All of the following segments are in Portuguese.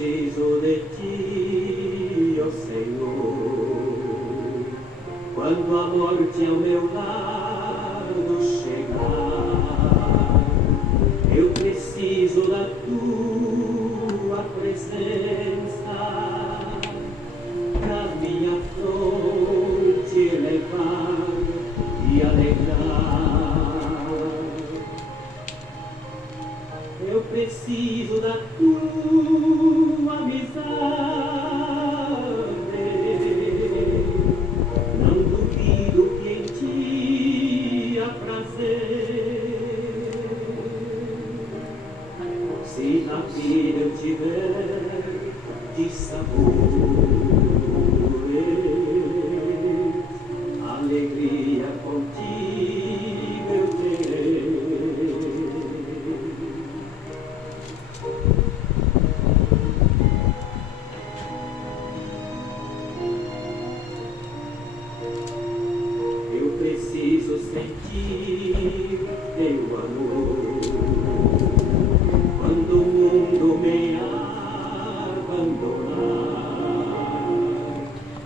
preciso de ti, ó Senhor. Quando a morte ao meu lado chegar, eu preciso da tua presença, pra minha fronte elevar e alegrar. Eu preciso da tua amizade, não duvido que em ti há prazer. Se na vida eu tiver de sabores, alegria contigo eu terei. Eu preciso sentir teu amor quando o mundo me abandonar.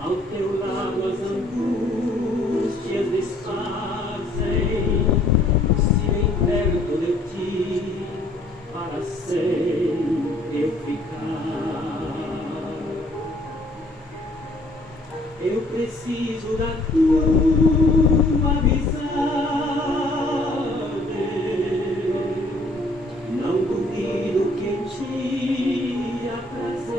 Ao teu lado as angústias desfazem, se bem perto de ti para sempre eu ficar. Eu preciso da tua amizade, não duvido que em ti há prazer.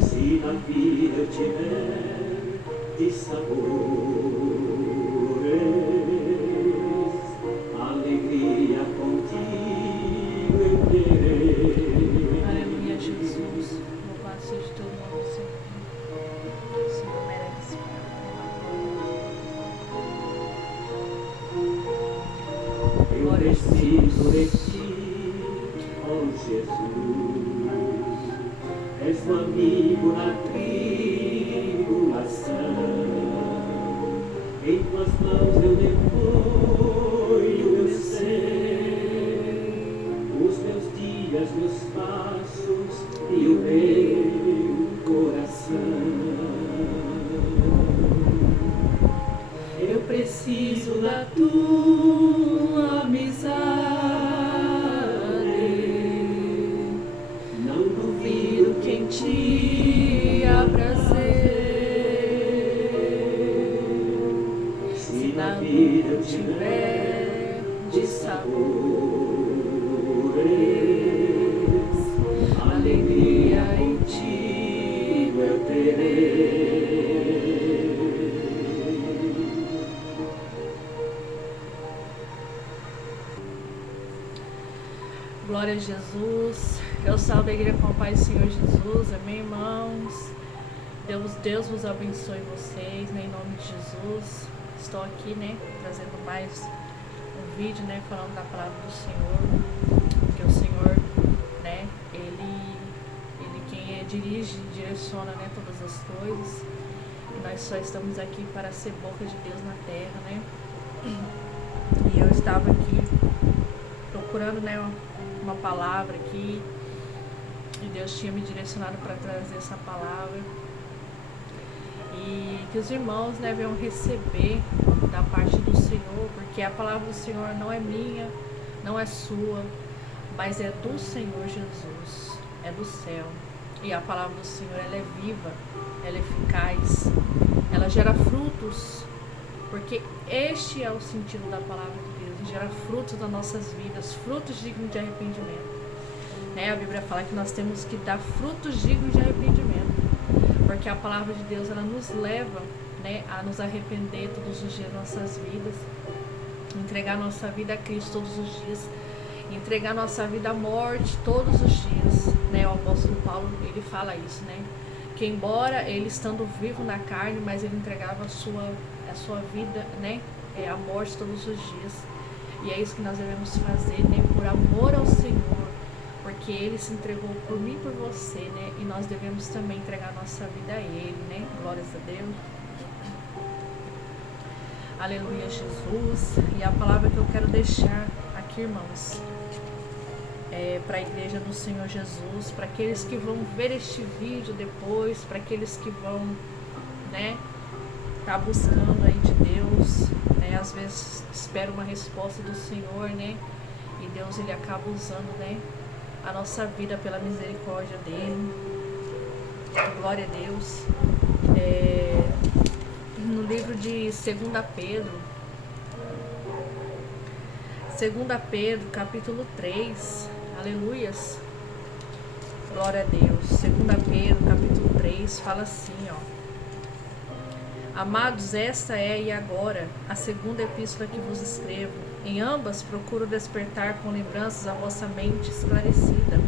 Se na vida eu tiver de sabores, alegria contigo eu terei. Aleluia, Jesus. Louvado seja teu nome, Senhor. O Senhor merece. Eu preciso de ti, ó Jesus. És o amigo na tribulação. Em tuas mãos eu deponho meu ser, os meus dias, meus passos e o meu coração. Eu preciso da tua amizade, não duvido que em ti há prazer. Se na vida eu tiver de sabores, alegria em ti eu terei. Glória a Jesus. Eu salve a igreja com a paz do Senhor Jesus. Amém, irmãos. Deus vos abençoe vocês, né, em nome de Jesus. Estou aqui, né, trazendo mais um vídeo, né, falando da palavra do Senhor. Porque o Senhor, né, Ele quem dirige, direciona, né, todas as coisas. E nós só estamos aqui para ser boca de Deus na terra, né. E eu estava aqui procurando, né, uma palavra aqui, e Deus tinha me direcionado para trazer essa palavra, e que os irmãos, né, venham receber da parte do Senhor, porque a palavra do Senhor não é minha, não é sua, mas é do Senhor Jesus, é do céu. E a palavra do Senhor, ela é viva, ela é eficaz, ela gera frutos, porque este é o sentido da palavra de Deus, gera frutos nas nossas vidas, frutos dignos de arrependimento, né? A Bíblia fala que nós temos que dar frutos dignos de arrependimento, porque a palavra de Deus, ela nos leva, né, a nos arrepender todos os dias das nossas vidas, entregar nossa vida a Cristo todos os dias, entregar nossa vida à morte todos os dias, né? O apóstolo Paulo, ele fala isso, né? Que embora ele estando vivo na carne, mas ele entregava a sua vida, né, à morte todos os dias. E é isso que nós devemos fazer, né, por amor ao Senhor, porque Ele se entregou por mim e por você, né, e nós devemos também entregar nossa vida a Ele, né, glórias a Deus. Aleluia, Jesus. E a palavra que eu quero deixar aqui, irmãos, para a igreja do Senhor Jesus, para aqueles que vão ver este vídeo depois, para aqueles que vão, né, tá buscando aí de Deus, né, às vezes espera uma resposta do Senhor, né, e Deus ele acaba usando, né, a nossa vida pela misericórdia dele. Glória a Deus. No livro de 2 Pedro, capítulo 3, aleluias, glória a Deus. 2 Pedro, capítulo 3, fala assim, ó: Amados, esta é e agora a segunda epístola que vos escrevo. Em ambas procuro despertar com lembranças a vossa mente esclarecida,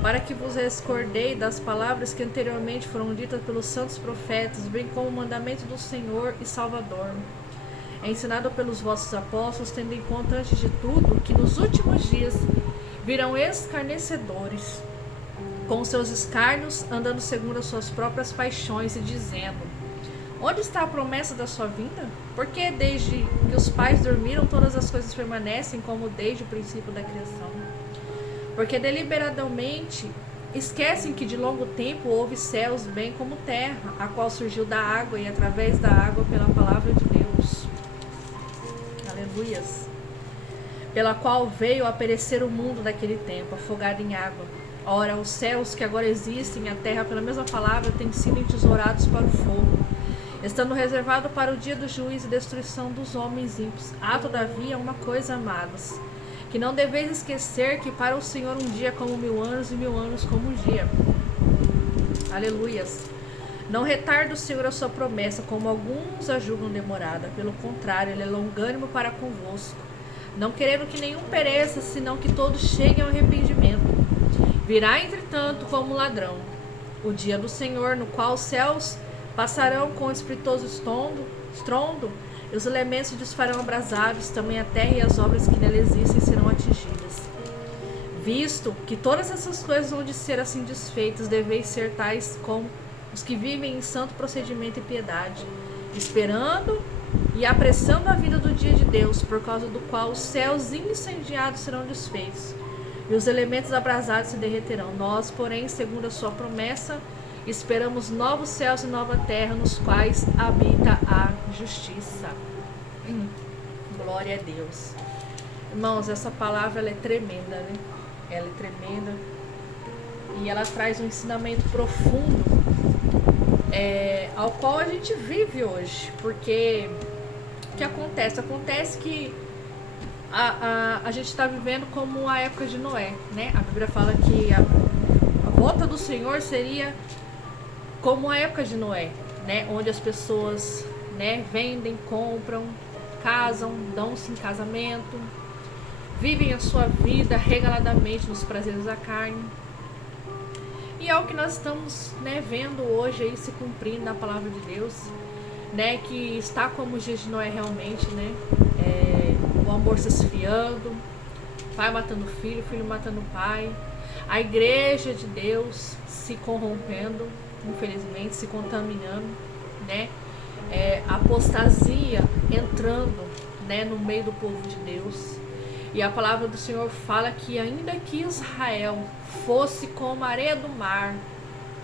para que vos recordei das palavras que anteriormente foram ditas pelos santos profetas, bem como o mandamento do Senhor e Salvador, ensinado pelos vossos apóstolos, tendo em conta, antes de tudo, que nos últimos dias virão escarnecedores, com seus escárnios, andando segundo as suas próprias paixões, e dizendo: onde está a promessa da sua vinda? Porque desde que os pais dormiram, todas as coisas permanecem como desde o princípio da criação. Porque deliberadamente esquecem que de longo tempo houve céus bem como terra, a qual surgiu da água e através da água pela palavra de Deus. Aleluias. Pela qual veio a perecer o mundo daquele tempo, afogado em água. Ora, os céus que agora existem e a terra pela mesma palavra têm sido entesourados para o fogo, estando reservado para o dia do juízo e destruição dos homens ímpios. Há todavia uma coisa, amados, que não deveis esquecer, que para o Senhor um dia é como 1000 anos e 1000 anos como um dia. Aleluias. Não retarda o Senhor a sua promessa, como alguns a julgam demorada. Pelo contrário, ele é longânimo para convosco, não querendo que nenhum pereça, senão que todos cheguem ao arrependimento. Virá, entretanto, como um ladrão o dia do Senhor, no qual os céus passarão com estrepitoso estrondo, e os elementos se desfarão abrasados, também a terra e as obras que nela existem serão atingidas. Visto que todas essas coisas vão de ser assim desfeitas, deveis ser tais como os que vivem em santo procedimento e piedade, esperando e apressando a vida do dia de Deus, por causa do qual os céus incendiados serão desfeitos, e os elementos abrasados se derreterão. Nós, porém, segundo a sua promessa, esperamos novos céus e nova terra, nos quais habita a justiça. Glória a Deus. Irmãos, essa palavra ela é tremenda, né? Ela é tremenda. E ela traz um ensinamento profundo, ao qual a gente vive hoje. Porque o que acontece? Acontece que a gente está vivendo como a época de Noé, né? A Bíblia fala que a volta do Senhor seria como a época de Noé, né? Onde as pessoas, né, vendem, compram, casam, dão-se em casamento, vivem a sua vida regaladamente nos prazeres da carne. E é o que nós estamos, né, vendo hoje aí se cumprindo na palavra de Deus, né? Que está como os dias de Noé realmente, né? O amor se esfriando, pai matando filho, filho matando pai, a igreja de Deus se corrompendo, infelizmente, se contaminando, né? A apostasia entrando, né, no meio do povo de Deus. E a palavra do Senhor fala que ainda que Israel fosse como a areia do mar,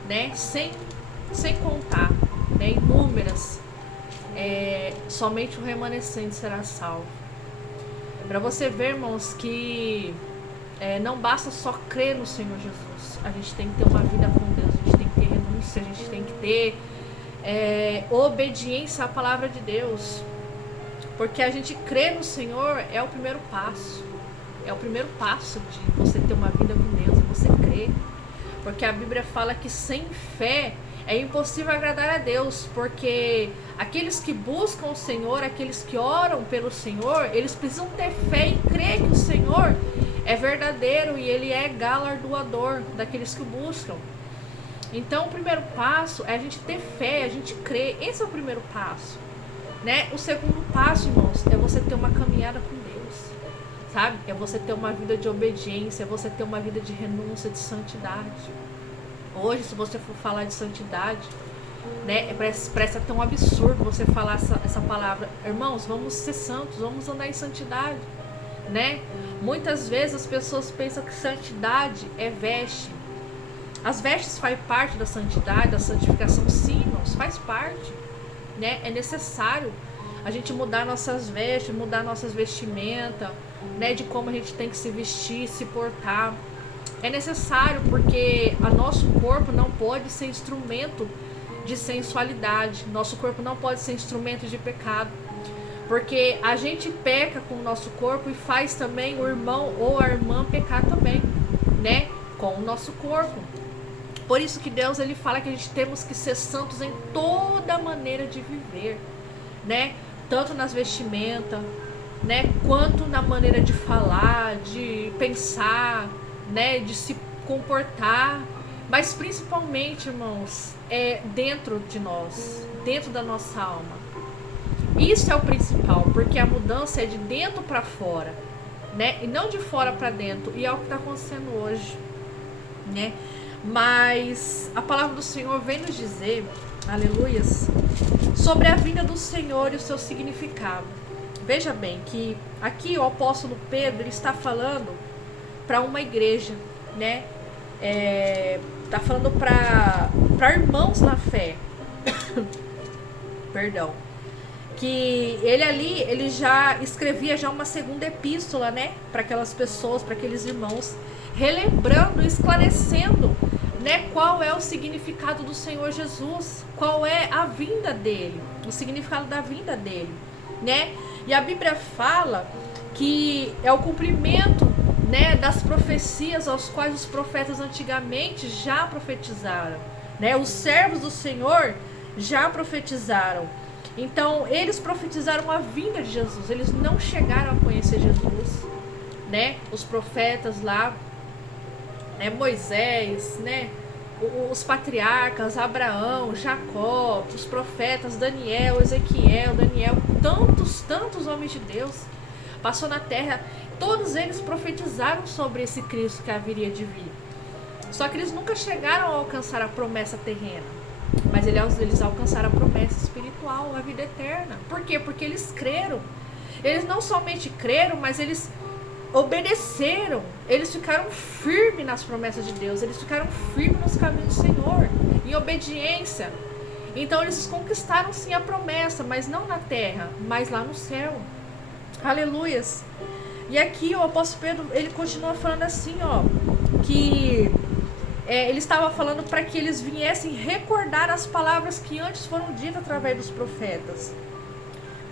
né, sem contar, né, inúmeras, somente o remanescente será salvo. Para você ver, irmãos, que não basta só crer no Senhor Jesus. A gente tem que ter uma vida com Deus, a gente tem que ter renúncia, a gente tem que ter obediência à palavra de Deus. Porque a gente crer no Senhor é o primeiro passo. É o primeiro passo de você ter uma vida com Deus, é você crer. Porque a Bíblia fala que sem fé é impossível agradar a Deus. Porque aqueles que buscam o Senhor, aqueles que oram pelo Senhor, eles precisam ter fé e crer que o Senhor é verdadeiro e Ele é galardoador daqueles que o buscam. Então o primeiro passo é a gente ter fé, a gente crer. Esse é o primeiro passo, né? O segundo passo, irmãos, é você ter uma caminhada com Deus, sabe? É você ter uma vida de obediência, é você ter uma vida de renúncia, de santidade. Hoje, se você for falar de santidade, né, parece até um absurdo você falar essa palavra. Irmãos, vamos ser santos, vamos andar em santidade, né? Muitas vezes as pessoas pensam que santidade é veste. As vestes fazem parte da santidade, da santificação, sim, irmãos, faz parte, né? É necessário a gente mudar nossas vestes, mudar nossas vestimentas, né? De como a gente tem que se vestir, se portar. É necessário porque o nosso corpo não pode ser instrumento de sensualidade. Nosso corpo não pode ser instrumento de pecado. Porque a gente peca com o nosso corpo e faz também o irmão ou a irmã pecar também, né? Com o nosso corpo. Por isso que Deus ele fala que a gente temos que ser santos em toda maneira de viver, né? Tanto nas vestimentas, né? Quanto na maneira de falar, de pensar, né? De se comportar. Mas principalmente, irmãos, é dentro de nós, dentro da nossa alma. Isso é o principal, porque a mudança é de dentro para fora, né? E não de fora para dentro. E é o que está acontecendo hoje, né? Mas a palavra do Senhor vem nos dizer, aleluias, sobre a vinda do Senhor e o seu significado. Veja bem que aqui o apóstolo Pedro ele está falando para uma igreja, né? Está falando para irmãos na fé. Perdão. Que ele ali, ele já escrevia já uma segunda epístola, né? Para aquelas pessoas, para aqueles irmãos, relembrando, esclarecendo, né? Qual é o significado do Senhor Jesus, qual é a vinda dele, o significado da vinda dele, né? E a Bíblia fala que é o cumprimento, né? Das profecias aos quais os profetas antigamente já profetizaram, né? Os servos do Senhor já profetizaram. Então, eles profetizaram a vinda de Jesus. Eles não chegaram a conhecer Jesus, né? Os profetas lá, né? Moisés, né? Os patriarcas, Abraão, Jacó, os profetas, Daniel, Ezequiel, tantos homens de Deus passou na terra. Todos eles profetizaram sobre esse Cristo que haveria de vir. Só que eles nunca chegaram a alcançar a promessa terrena. Mas eles alcançaram a promessa espiritual, a vida eterna. Por quê? Porque eles creram. Eles não somente creram, mas eles obedeceram. Eles ficaram firmes nas promessas de Deus. Eles ficaram firmes nos caminhos do Senhor, em obediência. Então eles conquistaram sim a promessa, mas não na terra, mas lá no céu. Aleluias. E aqui o apóstolo Pedro, ele continua falando assim, ó, que ele estava falando para que eles viessem recordar as palavras que antes foram ditas através dos profetas.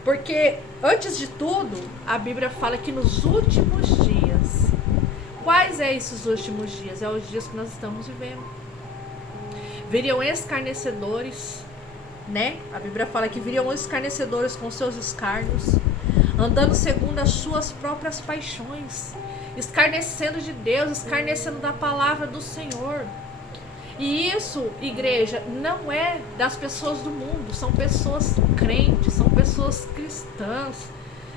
Porque, antes de tudo, a Bíblia fala que nos últimos dias. Quais é esses últimos dias? É os dias que nós estamos vivendo. Viriam escarnecedores, né? A Bíblia fala que viriam escarnecedores com seus escárnios, andando segundo as suas próprias paixões, escarnecendo de Deus, escarnecendo da palavra do Senhor. E isso, igreja, não é das pessoas do mundo, são pessoas crentes, são pessoas cristãs.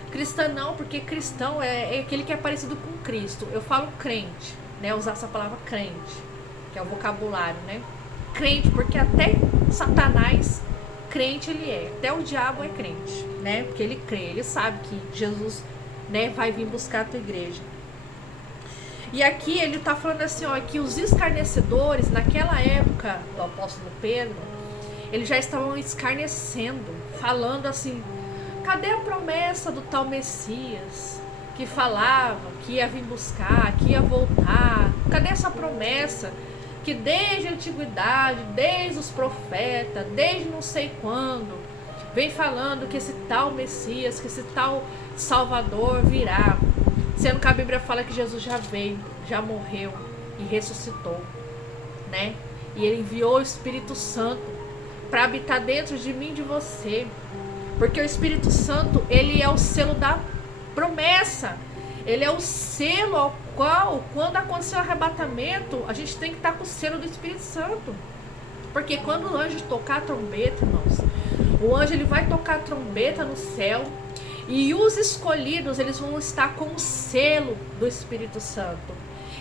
Cristã não, porque cristão é aquele que é parecido com Cristo. Eu falo crente, né? Usar essa palavra crente, que é o vocabulário, né? Crente, porque até Satanás, crente ele é. Até o diabo é crente, né? Porque ele crê, ele sabe que Jesus, né, vai vir buscar a tua igreja. E aqui ele está falando assim, ó, que os escarnecedores, naquela época do apóstolo Pedro, eles já estavam escarnecendo, falando assim, cadê a promessa do tal Messias, que falava que ia vir buscar, que ia voltar? Cadê essa promessa que desde a antiguidade, desde os profetas, desde não sei quando, vem falando que esse tal Messias, que esse tal Salvador virá? Sendo que a Bíblia fala que Jesus já veio, já morreu e ressuscitou, né? E ele enviou o Espírito Santo para habitar dentro de mim e de você. Porque o Espírito Santo, ele é o selo da promessa. Ele é o selo ao qual, quando acontecer o arrebatamento, a gente tem que estar com o selo do Espírito Santo. Porque quando o anjo tocar a trombeta, irmãos, o anjo ele vai tocar a trombeta no céu. E os escolhidos, eles vão estar com o selo do Espírito Santo.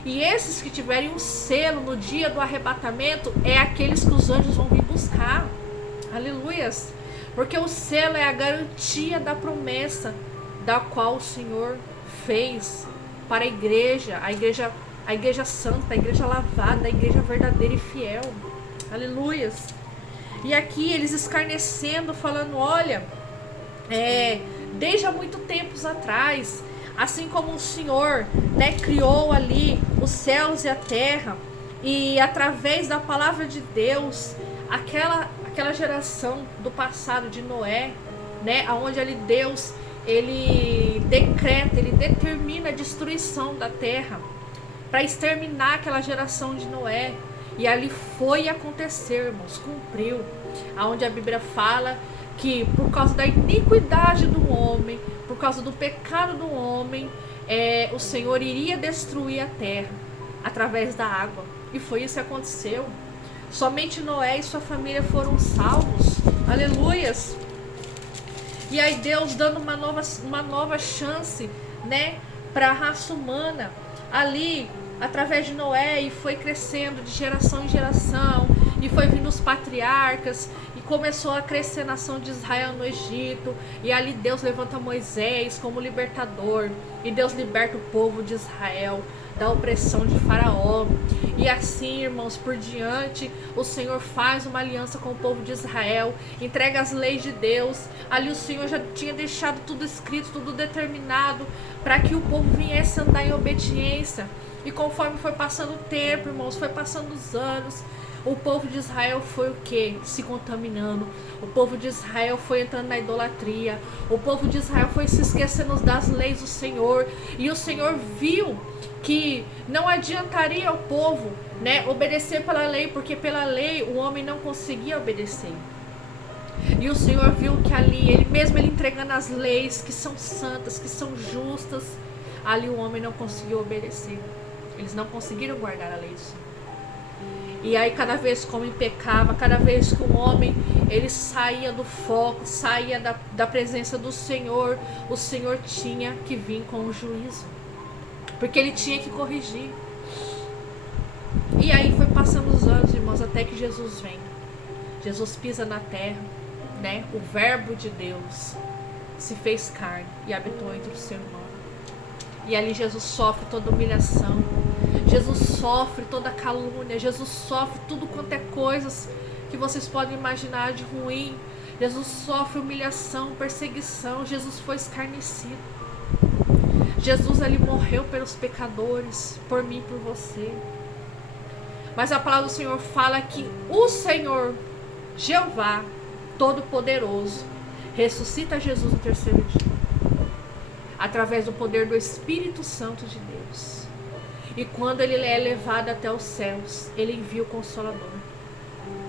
E esses que tiverem um selo no dia do arrebatamento, é aqueles que os anjos vão vir buscar. Aleluias. Porque o selo é a garantia da promessa da qual o Senhor fez para a igreja santa, a igreja lavada, a igreja verdadeira e fiel. Aleluias. E aqui eles escarnecendo, falando, olha, desde há muito tempos atrás, assim como o Senhor, né, criou ali os céus e a terra, e através da palavra de Deus, aquela geração do passado de Noé, né, onde ali Deus, ele decreta, ele determina a destruição da terra para exterminar aquela geração de Noé. E ali foi acontecer, irmãos, cumpriu, aonde a Bíblia fala que por causa da iniquidade do homem, por causa do pecado do homem, o Senhor iria destruir a terra através da água. E foi isso que aconteceu. Somente Noé e sua família foram salvos. Aleluias. E aí Deus dando uma nova chance, né, para a raça humana ali através de Noé, e foi crescendo de geração em geração, e foi vindo os patriarcas, e começou a crescer a nação de Israel no Egito, e ali Deus levanta Moisés como libertador, e Deus liberta o povo de Israel da opressão de Faraó. E assim, irmãos, por diante, o Senhor faz uma aliança com o povo de Israel, entrega as leis de Deus. Ali o Senhor já tinha deixado tudo escrito, tudo determinado, para que o povo viesse andar em obediência. E conforme foi passando o tempo, irmãos, foi passando os anos, o povo de Israel foi o quê? Se contaminando. O povo de Israel foi entrando na idolatria. O povo de Israel foi se esquecendo das leis do Senhor. E o Senhor viu que não adiantaria ao povo, né, obedecer pela lei, porque pela lei o homem não conseguia obedecer. E o Senhor viu que ali, ele entregando as leis que são santas, que são justas, ali o homem não conseguiu obedecer. Eles não conseguiram guardar a lei do Senhor. E aí cada vez que o homem pecava, cada vez que o homem ele saía do foco, saía da presença do Senhor, o Senhor tinha que vir com o juízo, porque ele tinha que corrigir. E aí foi passando os anos, irmãos, até que Jesus vem. Jesus pisa na terra, né? O verbo de Deus se fez carne e habitou entre o ser humano. E ali Jesus sofre toda humilhação, Jesus sofre toda calúnia, Jesus sofre tudo quanto é coisas que vocês podem imaginar de ruim. Jesus sofre humilhação, perseguição, Jesus foi escarnecido. Jesus ali morreu pelos pecadores, por mim e por você. Mas a palavra do Senhor fala que o Senhor, Jeová, Todo-Poderoso, ressuscita Jesus no terceiro dia, através do poder do Espírito Santo de Deus. E quando ele é levado até os céus, ele envia o Consolador.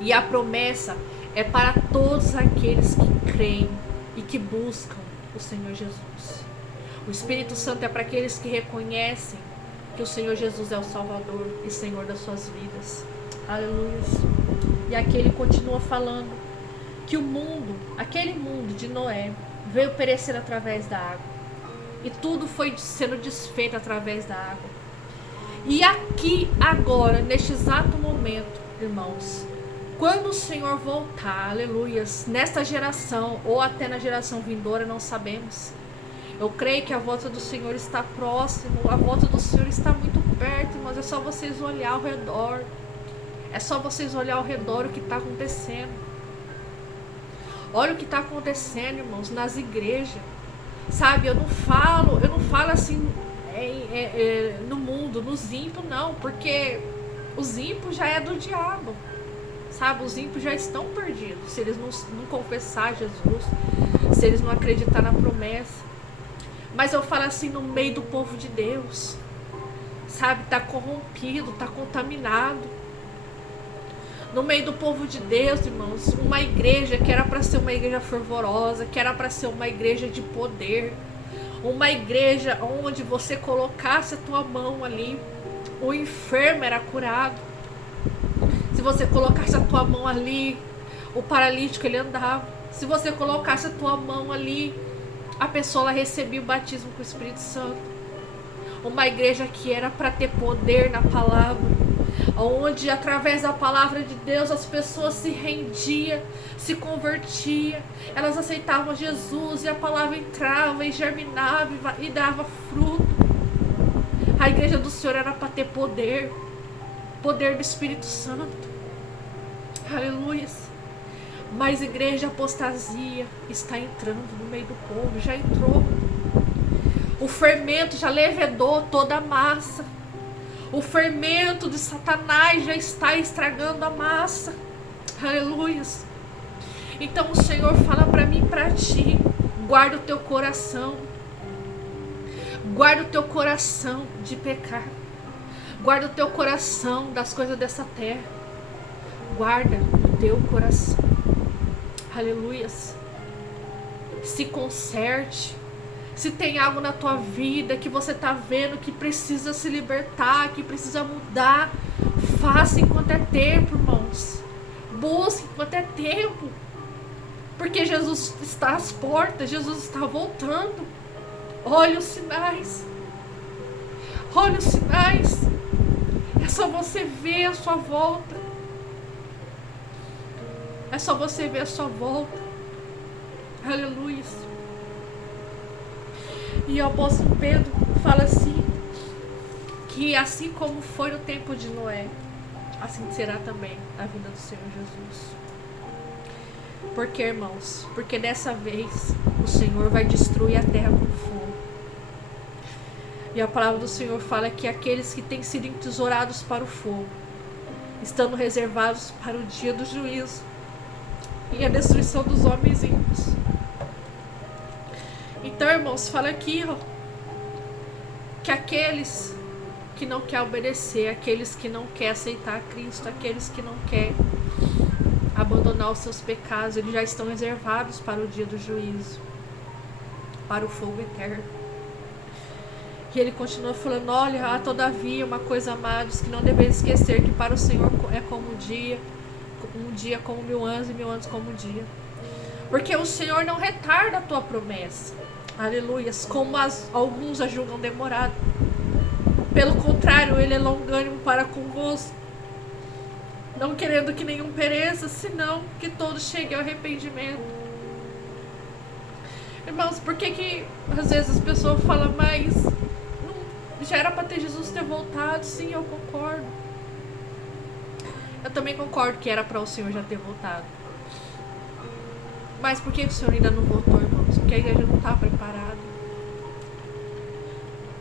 E a promessa é para todos aqueles que creem e que buscam o Senhor Jesus. O Espírito Santo é para aqueles que reconhecem que o Senhor Jesus é o Salvador e Senhor das suas vidas. Aleluia. E aqui ele continua falando que o mundo, aquele mundo de Noé, veio perecer através da água. E tudo foi sendo desfeito através da água. E aqui, agora, neste exato momento, irmãos, quando o Senhor voltar, aleluias, nesta geração ou até na geração vindoura, não sabemos. Eu creio que a volta do Senhor está próximo, a volta do Senhor está muito perto, mas é só vocês olhar ao redor. É só vocês olhar ao redor o que está acontecendo. Olha o que está acontecendo, irmãos, nas igrejas. Sabe, eu não falo assim no mundo, nos ímpios, não, porque os ímpios já é do diabo, sabe, os ímpios já estão perdidos, se eles não confessar Jesus, se eles não acreditar na promessa. Mas eu falo assim no meio do povo de Deus, sabe, tá corrompido, tá contaminado. No meio do povo de Deus, irmãos, uma igreja que era para ser uma igreja fervorosa, que era para ser uma igreja de poder, uma igreja onde você colocasse a tua mão ali, o enfermo era curado. Se você colocasse a tua mão ali, o paralítico ele andava. Se você colocasse a tua mão ali, a pessoa recebia o batismo com o Espírito Santo. Uma igreja que era para ter poder na palavra. onde através da palavra de Deus as pessoas se rendiam, se convertiam, elas aceitavam Jesus e a palavra entrava e germinava e dava fruto. A igreja do Senhor era para ter poder do Espírito Santo. Aleluia. Mas a igreja apostasia está entrando no meio do povo, já entrou. O fermento já levedou toda a massa. O fermento de Satanás já está estragando a massa. Aleluia. Então o Senhor fala para mim e para ti: guarda o teu coração. Guarda o teu coração de pecar. Guarda o teu coração das coisas dessa terra. Guarda o teu coração. Aleluia. Se conserte. Se tem algo na tua vida que você está vendo que precisa se libertar, que precisa mudar, faça enquanto é tempo, irmãos. Busque enquanto é tempo. Porque Jesus está às portas, Jesus está voltando. Olha os sinais. Olha os sinais. É só você ver a sua volta. É só você ver a sua volta. Aleluia. E o apóstolo Pedro fala assim, que assim como foi no tempo de Noé, assim será também a vinda do Senhor Jesus. Por que, irmãos? Porque dessa vez o Senhor vai destruir a terra com fogo. E a palavra do Senhor fala que aqueles que têm sido entesourados para o fogo, estando reservados para o dia do juízo e a destruição dos homens ímpios. Então, irmãos, fala aqui, ó, que aqueles que não querem obedecer, aqueles que não querem aceitar Cristo, aqueles que não querem abandonar os seus pecados, eles já estão reservados para o dia do juízo, para o fogo eterno. E ele continua falando: olha, todavia uma coisa, amados, que não deveis esquecer, que para o Senhor é como um dia como 1000 anos e 1000 anos como um dia. Porque o Senhor não retarda a tua promessa, aleluias, como alguns a julgam demorado. Pelo contrário, ele é longânimo para convosco, não querendo que nenhum pereça, senão que todos cheguem ao arrependimento. Irmãos, por que às vezes as pessoas falam, mas já era para ter Jesus ter voltado? Sim, eu concordo. Eu também concordo que era para o Senhor já ter voltado. Mas por que o Senhor ainda não voltou, irmãos? Porque a igreja não está preparada.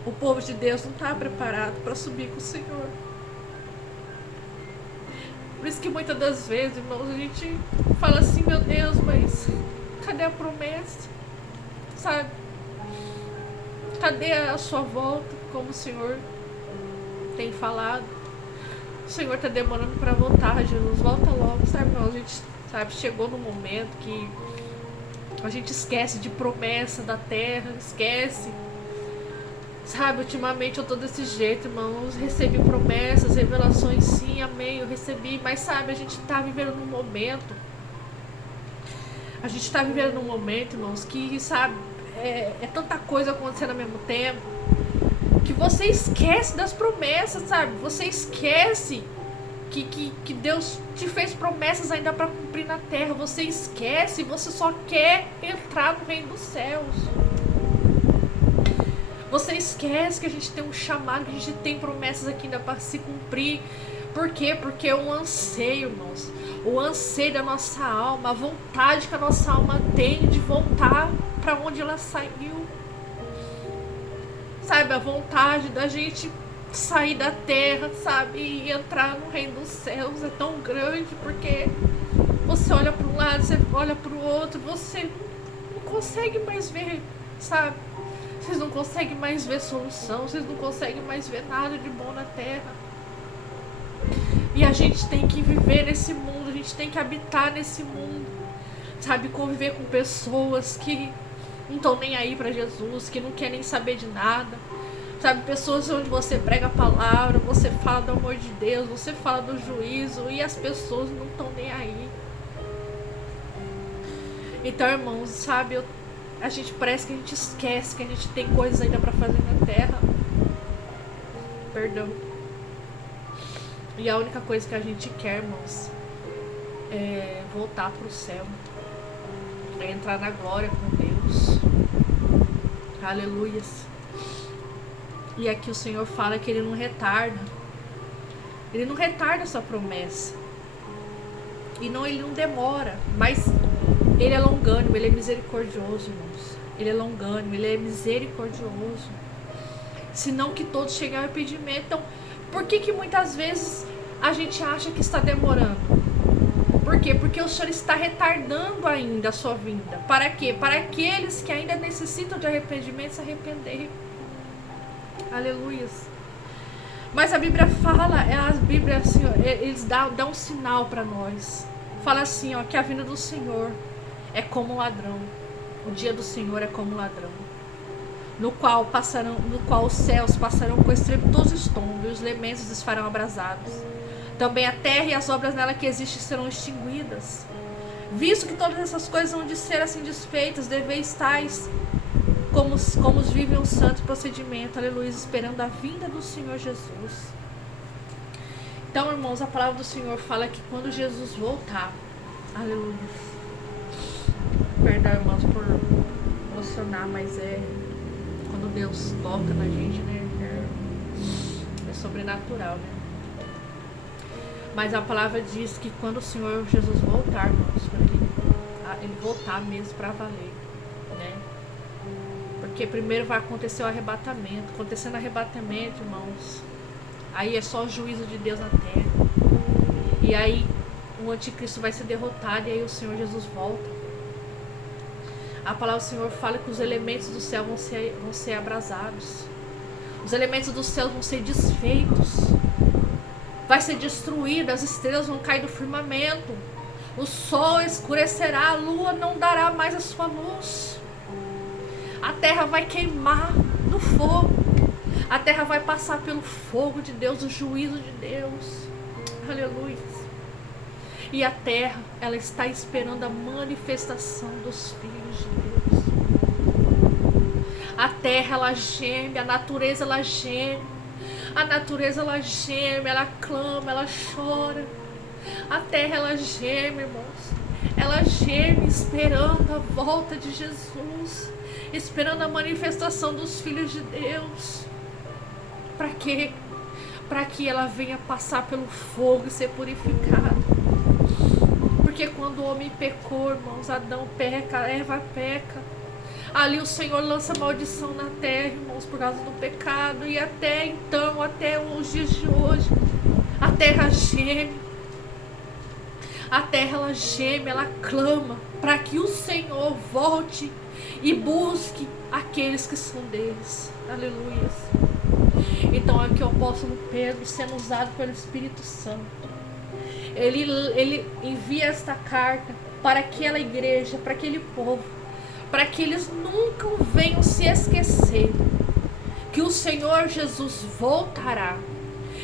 O povo de Deus não está preparado para subir com o Senhor. Por isso que muitas das vezes, irmãos, a gente fala assim: meu Deus, mas cadê a promessa? Sabe? Cadê a sua volta? Como o Senhor tem falado. O Senhor está demorando para voltar. Jesus, volta logo, sabe, irmão? A gente, sabe, chegou no momento que a gente esquece de promessa da terra, esquece. Sabe, ultimamente eu tô desse jeito, irmãos. Recebi promessas, revelações, sim, amém, eu recebi. Mas sabe, a gente tá vivendo num momento. A gente tá vivendo num momento, irmãos, que, sabe, é tanta coisa acontecendo ao mesmo tempo, que você esquece das promessas, sabe? Você esquece que Deus te fez promessas ainda para cumprir na terra. Você esquece, você só quer entrar no reino dos céus. Você esquece que a gente tem um chamado, que a gente tem promessas aqui ainda para se cumprir. Por quê? Porque é um anseio, irmãos. O anseio da nossa alma, a vontade que a nossa alma tem de voltar para onde ela saiu. Sabe, a vontade da gente sair da terra, sabe, e entrar no reino dos céus é tão grande, porque você olha para um lado, você olha para o outro, você não consegue mais ver, sabe? Vocês não conseguem mais ver solução, vocês não conseguem mais ver nada de bom na terra. E a gente tem que viver nesse mundo, a gente tem que habitar nesse mundo, sabe, conviver com pessoas que não estão nem aí para Jesus, que não querem nem saber de nada. Sabe, pessoas onde você prega a palavra, você fala do amor de Deus, você fala do juízo, e as pessoas não estão nem aí. Então, irmãos, sabe, a gente parece que a gente esquece que a gente tem coisas ainda para fazer na terra. Perdão. E a única coisa que a gente quer, irmãos, é voltar para o céu, é entrar na glória com Deus. Aleluias. E aqui o Senhor fala que Ele não retarda. Ele não retarda a sua promessa. E não, Ele não demora. Mas Ele é longânimo, Ele é misericordioso, irmãos. Ele é longânimo, Ele é misericordioso. Senão que todos cheguem ao arrependimento. Então, por que muitas vezes a gente acha que está demorando? Por quê? Porque o Senhor está retardando ainda a sua vinda. Para quê? Para aqueles que ainda necessitam de arrependimento se arrepender. Aleluias. Mas a Bíblia fala, a Bíblia assim, eles dão um sinal para nós. Fala assim, ó, que a vinda do Senhor é como um ladrão. O dia do Senhor é como um ladrão. No qual os céus passarão com estrepitoso estrondo, e os elementos desfarão abrasados. Também a terra e as obras nela que existem serão extinguidas. Visto que todas essas coisas vão de ser assim desfeitas, deveis tais como vivem o santo procedimento, aleluia, esperando a vinda do Senhor Jesus. Então, irmãos, a palavra do Senhor fala que quando Jesus voltar, aleluia. Perdão, irmãos, por emocionar, mas quando Deus toca na gente, né? É sobrenatural, né? Mas a palavra diz que quando o Senhor Jesus voltar, irmãos, quando ele voltar mesmo para valer, né? Porque primeiro vai acontecer o arrebatamento. Acontecendo o arrebatamento, irmãos, aí é só o juízo de Deus na terra. E aí o anticristo vai ser derrotado e aí o Senhor Jesus volta. A palavra do Senhor fala que os elementos do céu vão ser abrasados. Os elementos do céu vão ser desfeitos. Vai ser destruído, as estrelas vão cair do firmamento. O sol escurecerá, a lua não dará mais a sua luz. A terra vai queimar no fogo. A terra vai passar pelo fogo de Deus, o juízo de Deus. Aleluia. E a terra, ela está esperando a manifestação dos filhos de Deus. A terra, ela geme, a natureza, ela geme. A natureza, ela geme, ela clama, ela chora. A terra, ela geme, irmãos. Ela geme esperando a volta de Jesus. Esperando a manifestação dos filhos de Deus. Para quê? Para que ela venha passar pelo fogo e ser purificada. Porque quando o homem pecou, irmãos, Adão peca, Eva peca. Ali o Senhor lança maldição na terra, irmãos, por causa do pecado. E até então, até os dias de hoje, a terra geme. A terra, ela geme, ela clama para que o Senhor volte e busque aqueles que são deles. Aleluia. Então aqui o apóstolo Pedro, sendo usado pelo Espírito Santo, ele envia esta carta para aquela igreja, para aquele povo, para que eles nunca venham se esquecer que o Senhor Jesus voltará.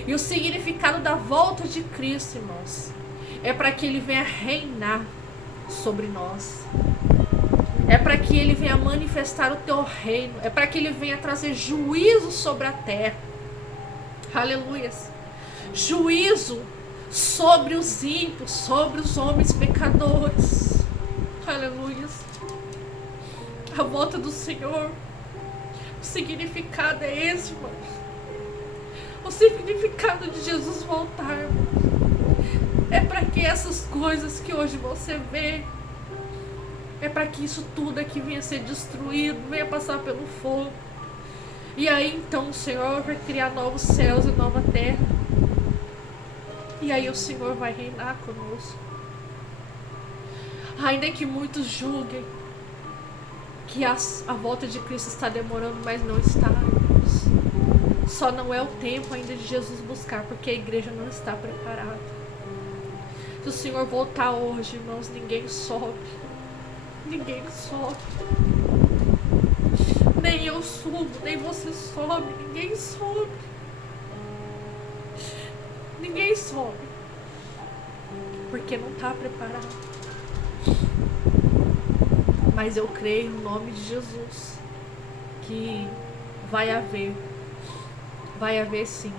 E o significado da volta de Cristo, irmãos, é para que Ele venha reinar sobre nós. É para que Ele venha manifestar o teu reino. É para que Ele venha trazer juízo sobre a terra. Aleluias. Juízo sobre os ímpios, sobre os homens pecadores. Aleluias. A volta do Senhor, o significado é esse, irmãos. O significado de Jesus voltar, irmãos, é para que essas coisas que hoje você vê, é para que isso tudo aqui venha ser destruído, venha passar pelo fogo. E aí então o Senhor vai criar novos céus e nova terra. E aí o Senhor vai reinar conosco. Ainda que muitos julguem que a volta de Cristo está demorando, mas não está, irmãos. Só não é o tempo ainda de Jesus buscar, porque a igreja não está preparada. Se o Senhor voltar hoje, irmãos, ninguém sobe. Ninguém sobe. Nem eu subo, nem você sobe. Ninguém sobe. Ninguém sobe. Porque não está preparado. Mas eu creio no nome de Jesus que vai haver sim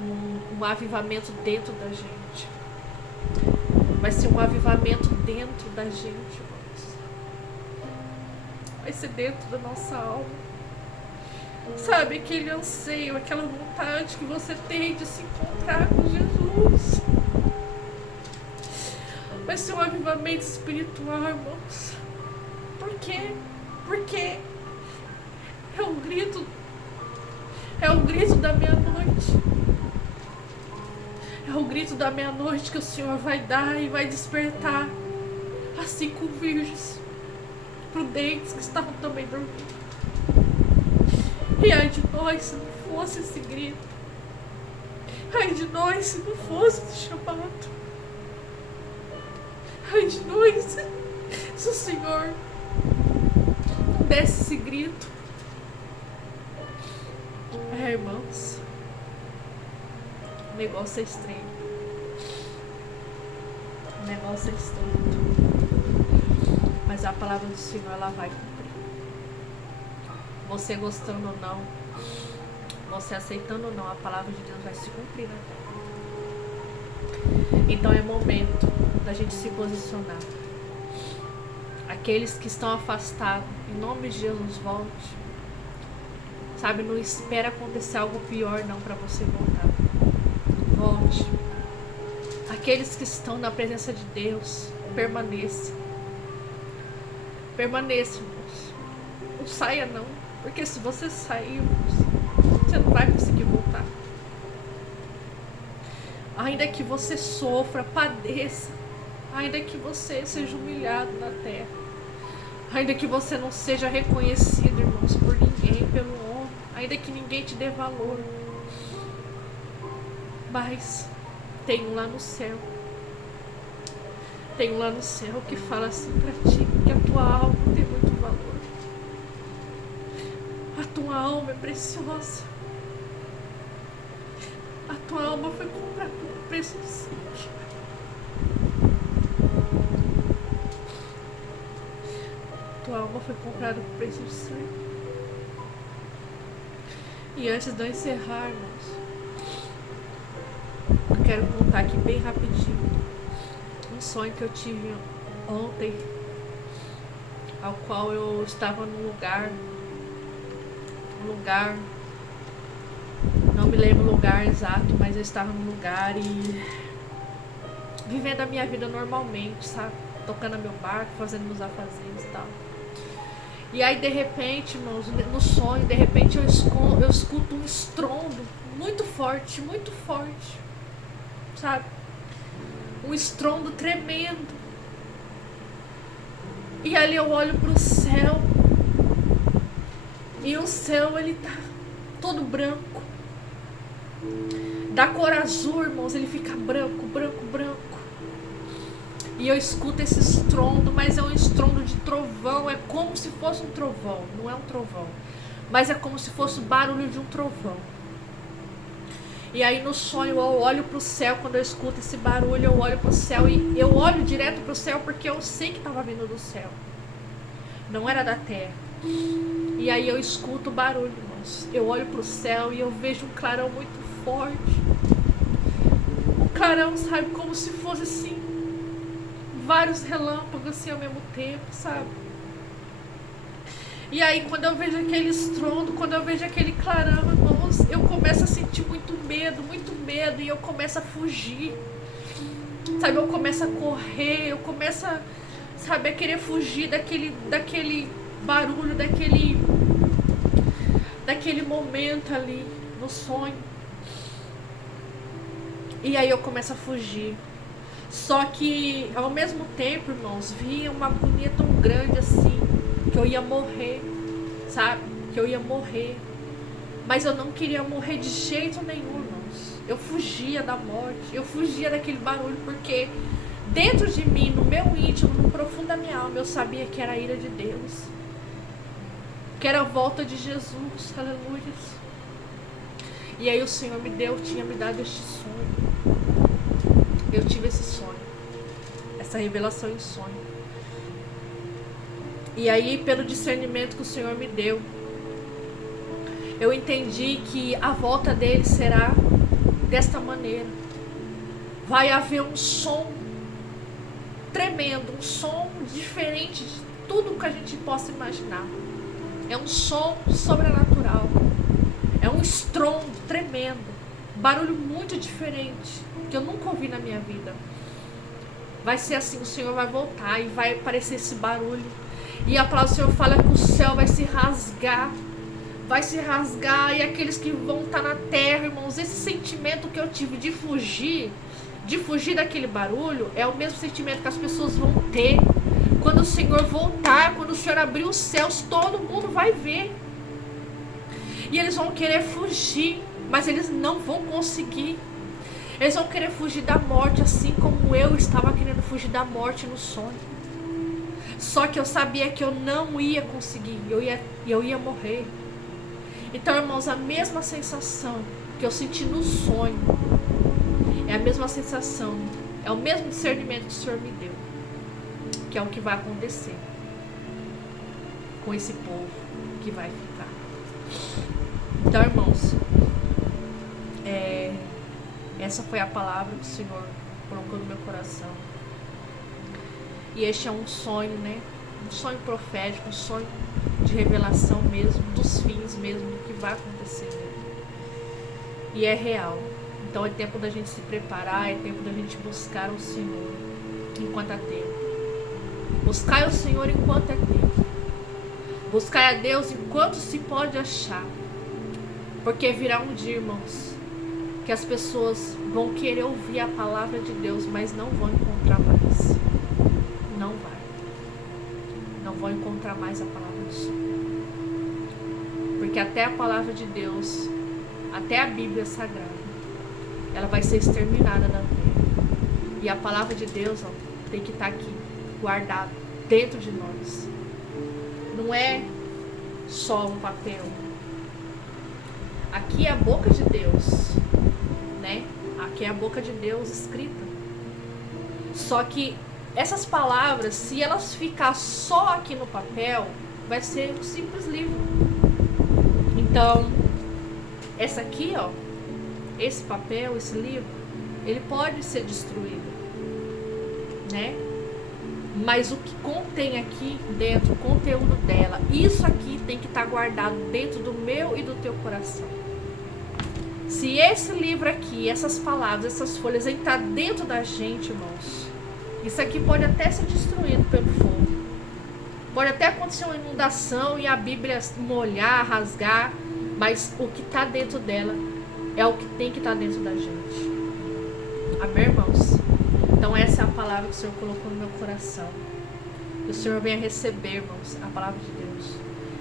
um avivamento dentro da gente. Vai ser um avivamento dentro da gente, irmãos. Vai ser dentro da nossa alma. Sabe, aquele anseio, aquela vontade que você tem de se encontrar com Jesus. Vai ser um avivamento espiritual, irmãos. Por quê? Porque é o grito da meia-noite. É o grito da meia-noite que o Senhor vai dar e vai despertar as 5 virgens prudentes que estavam também dormindo. E ai de nós se não fosse esse grito. Ai de nós se não fosse esse chamado. Ai de nós se o Senhor não desse esse grito. Irmãos, o negócio é estranho. O negócio é estranho. Mas a palavra do Senhor, ela vai cumprir. Você gostando ou não, você aceitando ou não, a palavra de Deus vai se cumprir, né? Então é momento da gente se posicionar. Aqueles que estão afastados, em nome de Jesus, volte. Sabe, não espera acontecer algo pior não para você voltar. Volte. Aqueles que estão na presença de Deus, permaneça. Permaneça, irmãos. Não saia não. Porque se você sair, você não vai conseguir voltar. Ainda que você sofra, padeça. Ainda que você seja humilhado na terra. Ainda que você não seja reconhecido, irmãos, por ninguém, pelo homem. Ainda que ninguém te dê valor. Mas tem um lá no céu. Tem um lá no céu que fala assim pra ti, que a tua alma tem muito valor. A tua alma é preciosa. A tua alma foi comprada por preço de sangue. A tua alma foi comprada por preço de sangue. E antes de eu encerrar, irmãos, eu quero contar aqui bem rapidinho um sonho que eu tive ontem, ao qual eu estava num lugar, não me lembro o lugar exato, mas eu estava num lugar e vivendo a minha vida normalmente, sabe? Tocando meu barco, fazendo meus afazeres e tal. E aí de repente, irmãos, no sonho, de repente eu escuto um estrondo muito forte, sabe? Um estrondo tremendo. E ali eu olho pro céu. E o céu, ele tá todo branco. Da cor azul, irmãos, ele fica branco. E eu escuto esse estrondo, mas é um estrondo de trovão. É como se fosse um trovão. Não é um trovão, mas é como se fosse o barulho de um trovão. E aí no sonho eu olho pro céu. Quando eu escuto esse barulho, eu olho pro céu. E eu olho direto pro céu porque eu sei que estava vindo do céu. Não era da terra. E aí eu escuto o barulho, irmãos. Eu olho pro céu e eu vejo um clarão muito forte. Um clarão, sabe, como se fosse assim, vários relâmpagos assim ao mesmo tempo, sabe? E aí quando eu vejo aquele estrondo, quando eu vejo aquele clarão, irmãos, eu começo a sentir muito medo, e eu começo a fugir. Sabe, eu começo a correr, eu começo a, sabe, a querer fugir daquele barulho, daquele momento ali no sonho. E aí eu começo a fugir. Só que ao mesmo tempo, irmãos, vinha uma agonia tão grande assim, que eu ia morrer, sabe? Que eu ia morrer. Mas eu não queria morrer de jeito nenhum, irmãos. Eu fugia da morte, eu fugia daquele barulho, porque dentro de mim, no meu íntimo, no profundo da minha alma, eu sabia que era a ira de Deus, que era a volta de Jesus, aleluia. E aí o Senhor tinha me dado este sonho. Eu tive esse sonho, essa revelação em sonho. E aí, pelo discernimento que o Senhor me deu, eu entendi que a volta dele será desta maneira. Vai haver um som tremendo, um som diferente de tudo que a gente possa imaginar. É um som sobrenatural. É um estrondo tremendo. Barulho muito diferente, que eu nunca ouvi na minha vida. Vai ser assim, o Senhor vai voltar e vai aparecer esse barulho. E a palavra do Senhor fala que o céu vai se rasgar. Vai se rasgar, e aqueles que vão estar na terra, irmãos, esse sentimento que eu tive de fugir daquele barulho, é o mesmo sentimento que as pessoas vão ter quando o Senhor voltar, quando o Senhor abrir os céus, todo mundo vai ver. E eles vão querer fugir, mas eles não vão conseguir. Eles vão querer fugir da morte, assim como eu estava querendo fugir da morte no sonho. Só que eu sabia que eu não ia conseguir, eu ia morrer. Então, irmãos, a mesma sensação que eu senti no sonho, é a mesma sensação, é o mesmo discernimento que o Senhor me deu, que é o que vai acontecer com esse povo que vai ficar. Então, irmãos, essa foi a palavra que o Senhor colocou no meu coração. E este é um sonho, né? Um sonho profético, um sonho de revelação mesmo, dos fins mesmo, do que vai acontecer. E é real. Então é tempo da gente se preparar, é tempo da gente buscar o Senhor enquanto há tempo. Buscar o Senhor enquanto é tempo. Buscar a Deus enquanto se pode achar. Porque virá um dia, irmãos, que as pessoas vão querer ouvir a palavra de Deus, mas não vão encontrar mais. Não vai. Não vão encontrar mais a palavra do Senhor. Porque até a palavra de Deus, até a Bíblia Sagrada, ela vai ser exterminada da terra. E a palavra de Deus, ó, tem que estar aqui, guardada, dentro de nós. Não é só um papel. Aqui é a boca de Deus, né? Aqui é a boca de Deus escrita. Só que essas palavras, se elas ficar só aqui no papel, vai ser um simples livro. Então, essa aqui, ó, esse papel, esse livro, ele pode ser destruído, né? Mas o que contém aqui dentro, o conteúdo dela, isso aqui tem que estar guardado dentro do meu e do teu coração. Se esse livro aqui, essas palavras, essas folhas entrar dentro da gente, irmãos, isso aqui pode até ser destruído pelo fogo. Pode até acontecer uma inundação e a Bíblia molhar, rasgar, mas o que está dentro dela é o que tem que estar dentro da gente. Amém, irmãos? Então essa é a palavra que o Senhor colocou no meu coração. Que o Senhor venha receber, irmãos, a palavra de Deus.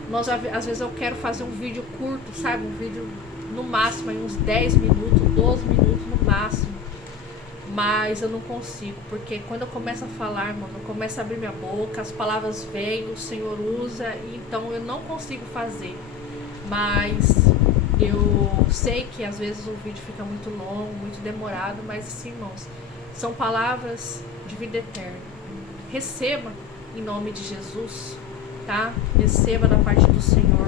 Nós, às vezes eu quero fazer um vídeo curto, sabe? Um vídeo no máximo, aí uns 10 minutos, 12 minutos no máximo. Mas eu não consigo, porque quando eu começo a falar, irmão, eu começo a abrir minha boca, as palavras vêm, o Senhor usa, e então eu não consigo fazer. Mas eu sei que às vezes o vídeo fica muito longo, muito demorado, mas assim, irmãos, são palavras de vida eterna. Receba em nome de Jesus, tá? Receba da parte do Senhor,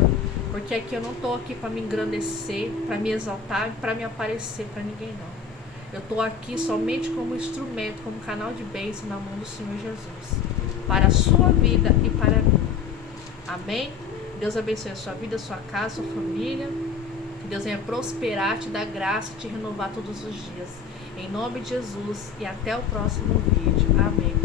porque aqui eu não tô aqui para me engrandecer, para me exaltar, para me aparecer para ninguém, não. Eu tô aqui somente como instrumento, como canal de bênção na mão do Senhor Jesus, para a sua vida e para mim. Amém? Deus abençoe a sua vida, a sua casa, a sua família. Que Deus venha prosperar, te dar graça, te renovar todos os dias. Em nome de Jesus, e até o próximo vídeo. Amém.